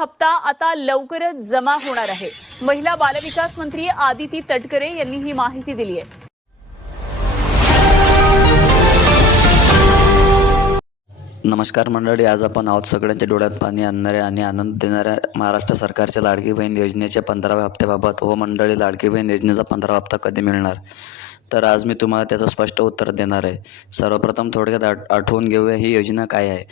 हप्ता आता लवकरच जमा होणार आहे. महिला बालविकास मंत्री आदिती तटकरे यांनी ही माहिती दिली आहे. नमस्कार मंडळी आज आपण आहोत सगळ्यांच्या डोळ्यात पाणी आणणाऱ्या आणि आनंद देणाऱ्या महाराष्ट्र सरकारच्या लाडकी बहीण योजनेच्या पंधराव्या हप्त्याबाबत. हो मंडळी लाडकी बहीण योजनेचा पंधरावा हप्ता कधी मिळणार? तर आज मी तुम्हाला त्याचं स्पष्ट उत्तर देणार आहे. सर्वप्रथम थोडक्यात आठ आठवून घेऊया ही योजना काय आहे.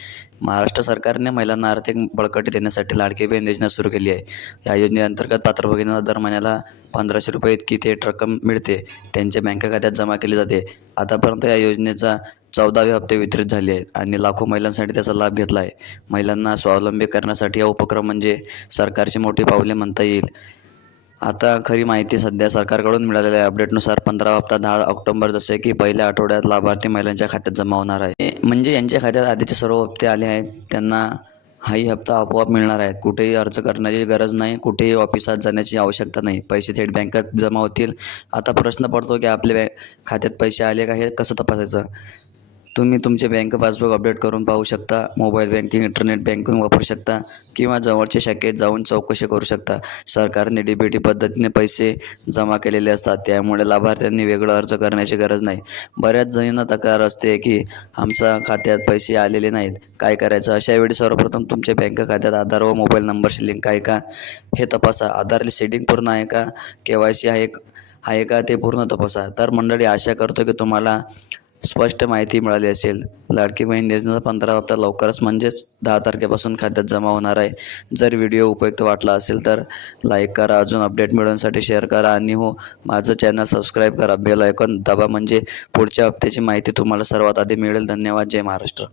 महाराष्ट्र सरकारने महिलांना आर्थिक बळकटी देण्यासाठी लाडकी बहीण योजना सुरू केली आहे. या योजनेअंतर्गत पात्र भगिनींना दर महिन्याला पंधराशे रुपये इतकी थेट रक्कम मिळते. त्यांच्या बँक खात्यात जमा केली जाते. आतापर्यंत या योजनेचा चौदावे हप्ते वितरित झाले आहेत आणि लाखो महिलांसाठी त्याचा लाभ घेतला आहे. महिलांना स्वावलंबी करण्यासाठी हा उपक्रम म्हणजे सरकारची मोठी पावले म्हणता येईल. आता खरी माहिती सध्या सरकारकडून मिळालेल्या अपडेटनुसार पंधरा हप्ता दहा ऑक्टोबर जसे की पहिल्या आठवड्यात लाभार्थी महिलांच्या खात्यात जमा होणार आहे. म्हणजे यांच्या खात्यात आधीचे सर्व हप्ते आले आहेत. त्यांना हाही हप्ता आपोआप मिळणार आहेत कुठेही अर्ज करण्याची गरज नाही कुठेही ऑफिसात जाण्याची आवश्यकता नाही. पैसे थेट बँकेत जमा होतील. आता प्रश्न पडतो की आपल्या बँक खात्यात पैसे आले का हे कसं तपासायचं? तुम्ही तुमचे बँक पासबुक अपडेट करून पाहू शकता मोबाईल बँकिंग इंटरनेट बँकिंग वापरू शकता किंवा जवळच्या शाखेत जाऊन चौकशी करू शकता. सरकारने डी बी टी पद्धतीने पैसे जमा केलेले असतात त्यामुळे लाभार्थ्यांनी वेगळं अर्ज करण्याची गरज नाही. बऱ्याच जणींना तक्रार असते की आमच्या खात्यात पैसे आलेले नाहीत काय करायचं? अशा वेळी सर्वप्रथम तुमच्या बँक खात्यात आधार व मोबाईल नंबरशी लिंक आहे का? हे तपासा. आधार सेटिंग पूर्ण आहे का? के वाय सी आहे आहे का ते पूर्ण तपासा. तर मंडळी आशा करतो की तुम्हाला स्पष्ट माहिती मिळाली असेल. लाडकी बहीण योजनेचा पंधरा हप्ता लवकरच म्हणजेच दहा तारखेपासून खात्यात जमा होणार आहे. जर व्हिडिओ उपयुक्त वाटला असेल तर लाईक करा अजून अपडेट मिळवण्यासाठी शेअर करा आणि हो माझं चॅनल सबस्क्राईब करा. बेल आयकॉन दाबा म्हणजे पुढच्या हप्त्याची माहिती तुम्हाला सर्वात आधी मिळेल. धन्यवाद. जय महाराष्ट्र.